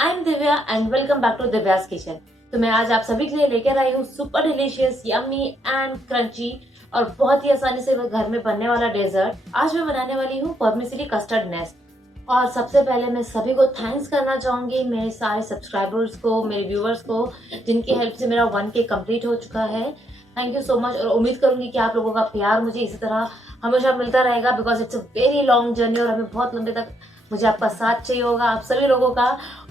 I am Divya and welcome back to Divya's kitchen. तो मैं आज आप सभी के लिए लेकर आई हूँ super delicious, yummy and crunchy और बहुत ही आसानी से घर में बनने वाला डेजर्ट। आज मैं बनाने वाली हूँ वर्मिसेली कस्टर्ड नेस्ट। और सबसे पहले मैं सभी को थैंक्स करना चाहूंगी, मेरे सारे सब्सक्राइबर्स को, मेरे व्यूअर्स को, जिनकी हेल्प से मेरा 1K कंप्लीट हो चुका है। Thank you so much. और उम्मीद करूंगी कि आप लोगों का प्यार मुझे इसी तरह हमेशा मिलता रहेगा, because it's a very long journey और हमें बहुत लंबे तक मुझे आपका साथ चाहिए होगा, आप सभी लोगों का।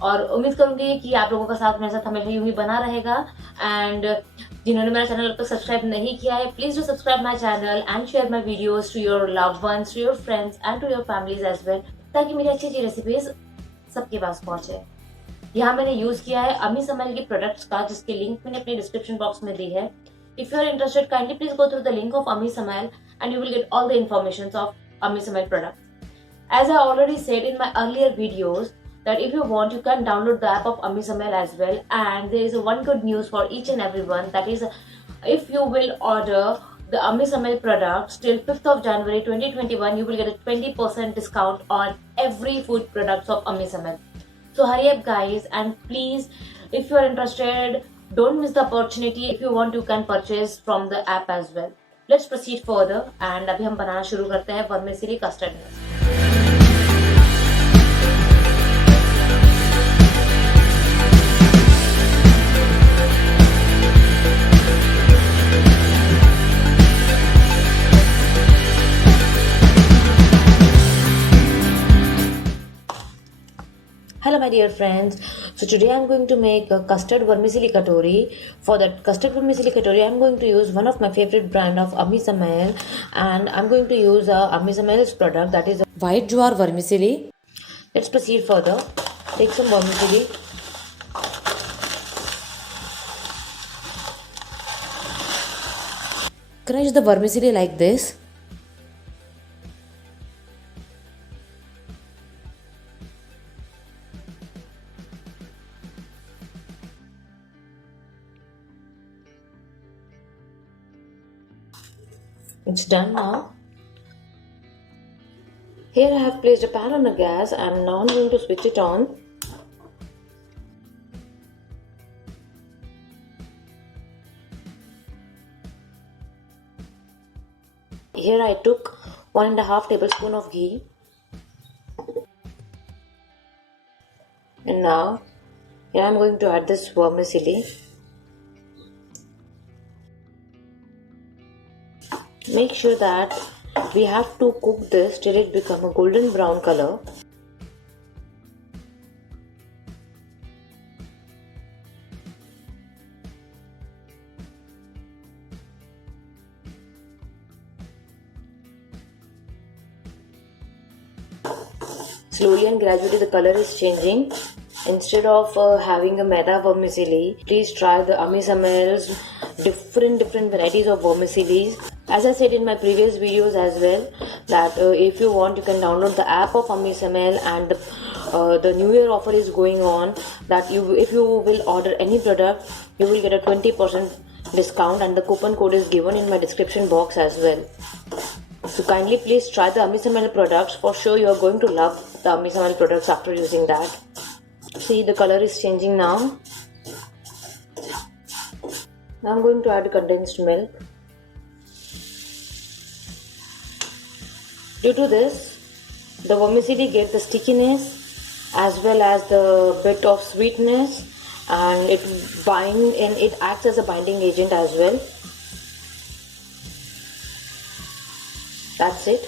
और उम्मीद करूंगी कि आप लोगों का साथ मेरे साथ हमेशा यूं ही बना रहेगा। एंड जिन्होंने मेरा चैनल अब तक सब्सक्राइब नहीं किया है, please do subscribe my channel and share my videos to your love ones, to your friends and to your families as well, ताकि मेरी अच्छी अच्छी रेसिपीज सबके पास पहुंचे। यहाँ मैंने यूज किया है अमी समल के प्रोडक्ट्स का, जिसकी लिंक मैंने अपने डिस्क्रिप्शन बॉक्स में दी है। If you are interested, kindly please go through the link of Ami Samal and you will get all the information of Ami Smile products. As I already said in my earlier videos, that if you want, you can download the app of Ami Smile as well. And there is one good news for each and everyone, that is, if you will order the Ami Smile products till 5th of January 2021, you will get a 20% discount on every food products of Ami Smile. So hurry up guys, and please, if you are interested, don't miss the opportunity. If you want, you can purchase from the app as well. Let's proceed further and अभी हम बनाना शुरू करते हैं vermicelli custard nest. Hello my dear friends, so today I am going to make a custard vermicelli katori. For that custard vermicelli katori, I am going to use one of my favorite brand of Ami Smile, and I am going to use Ami Smile's product, that is white jowar vermicelli. Let's proceed further. Take some vermicelli. Crush the vermicelli like this. It's done now. Here I have placed a pan on the gas and now I'm going to switch it on. Here I took 1.5 tablespoon of ghee. And now here I'm going to add this vermicelli. Make sure that we have to cook this till it become a golden brown color. Slowly and gradually the color is changing. Instead of having a maida vermicelli, please try the Ami Smile's different varieties of vermicellis. As I said in my previous videos as well, that if you want, you can download the app of Ami Smile, and the New Year offer is going on, that if you will order any product, you will get a 20% discount, and the coupon code is given in my description box as well. So kindly please try the Ami Smile products. For sure you are going to love the Ami Smile products after using that. See, the color is changing now. Now I'm going to add condensed milk. Due to this, the vermicelli gets the stickiness as well as the bit of sweetness, and it acts as a binding agent as well. That's it.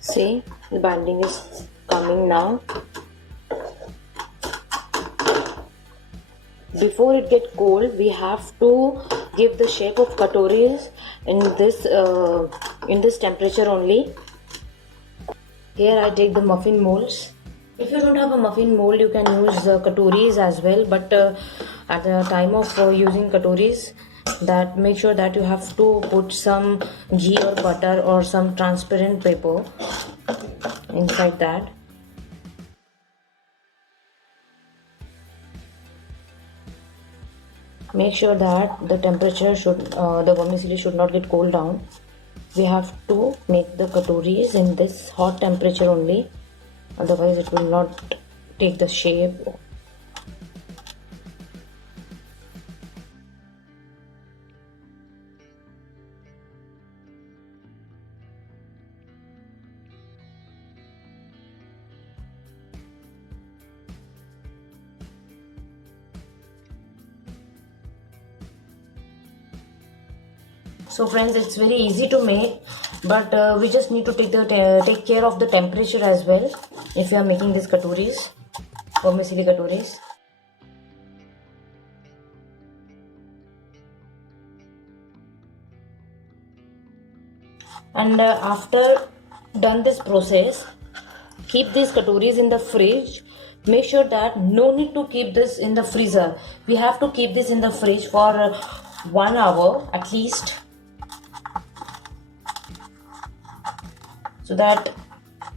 See, the binding is coming now. Before it gets cold, we have to give the shape of katoris in this temperature only. Here I take the muffin molds. If you don't have a muffin mold, you can use katoris as well, but at the time of using katoris, that make sure that you have to put some ghee or butter or some transparent paper inside that. Make sure that the temperature the vermicelli should not get cooled down. We have to make the katoris in this hot temperature only, otherwise it will not take the shape. So friends, it's very easy to make, but we just need to take care of the temperature as well if you are making these katoris, vermicelli katoris. And after done this process, keep these katoris in the fridge. Make sure that no need to keep this in the freezer. We have to keep this in the fridge for 1 hour at least, so that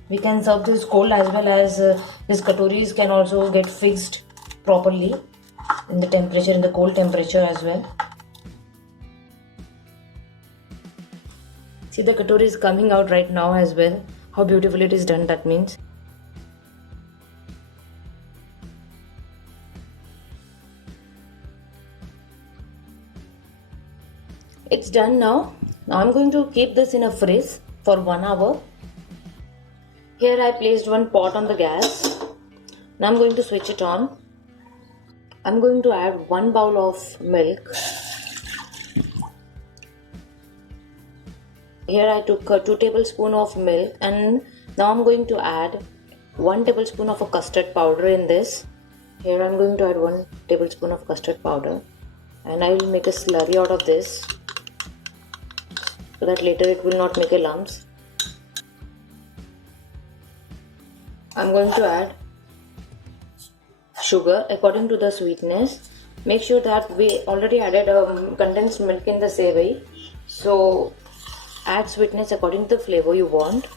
we can serve this cold, as well as these katoris can also get fixed properly in the temperature, in the cold temperature as well. See, the katori is coming out right now as well. How beautiful it is done, that means. It's done now. Now I'm going to keep this in a fridge for 1 hour. Here I placed one pot on the gas. Now I'm going to switch it on. I'm going to add 1 bowl of milk. Here I took 2 tablespoons of milk, and now I'm going to add 1 tablespoon of a custard powder in this. Here I'm going to add 1 tablespoon of custard powder, and I will make a slurry out of this so that later it will not make a lumps. I'm going to add sugar according to the sweetness. Make sure that we already added condensed milk in the sevai, so add sweetness according to the flavor you want.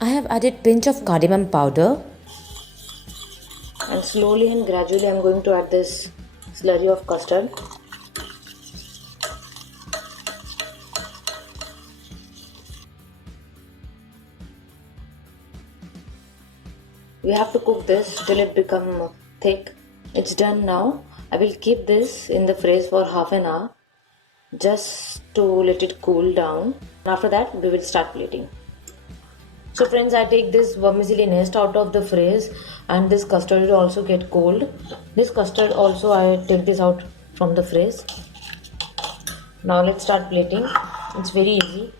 I have added pinch of cardamom powder, and slowly and gradually I'm going to add this slurry of custard. We have to cook this till it become thick. It's done now. I will keep this in the fridge for half an hour just to let it cool down. After that we will start plating. So friends, I take this vermicelli nest out of the fridge, and this custard will also get cold. This custard also I take this out from the fridge. Now let's start plating. It's very easy.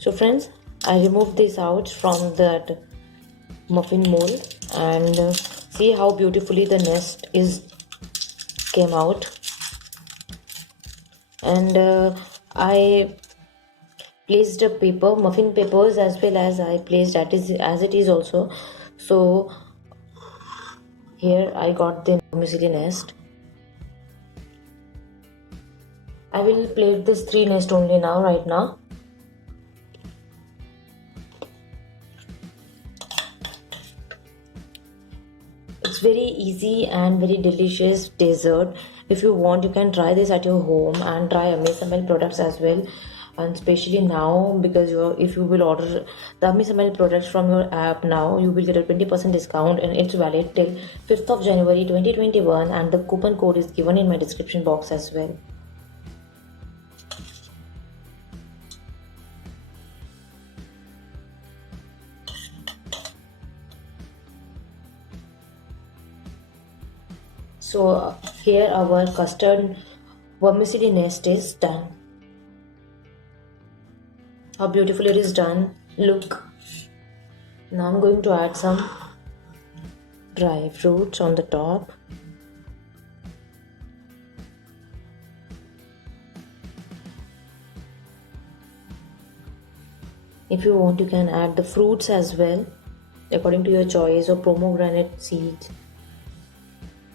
So friends, I removed this out from that muffin mold, and see how beautifully the nest is came out. And I placed a paper, muffin papers, as well as I placed as it is also. So here I got the vermicelli nest. I will plate this 3 nest only now, right now. It's very easy and very delicious dessert. If you want, you can try this at your home and try AmiSmile products as well. And especially now, because if you will order the AmiSmile products from your app now, you will get a 20% discount, and it's valid till 5th of January 2021, and the coupon code is given in my description box as well. So here our custard vermicelli nest is done. How beautiful it is done. Look. Now I'm going to add some dry fruits on the top. If you want, you can add the fruits as well according to your choice, or pomegranate seeds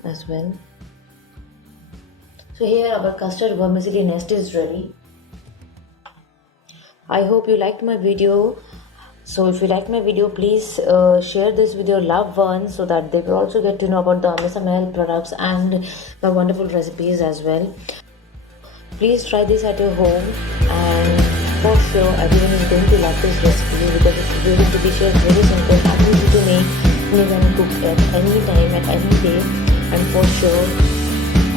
as well. So here our custard vermicelli nest is ready. I hope you liked my video. So if you liked my video, please share this with your loved ones so that they will also get to know about the MSML products and my wonderful recipes as well. Please try this at your home, and for sure everyone is going to love this recipe because it's very delicious, very simple and easy to make. You can cook at any time, at any day, and for sure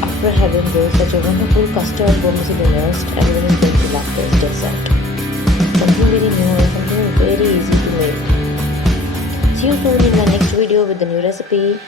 after having this such a wonderful custard vermicelli nest, everyone is going to love this dessert. Something very new and something very easy to make. See you soon in my next video with the new recipe.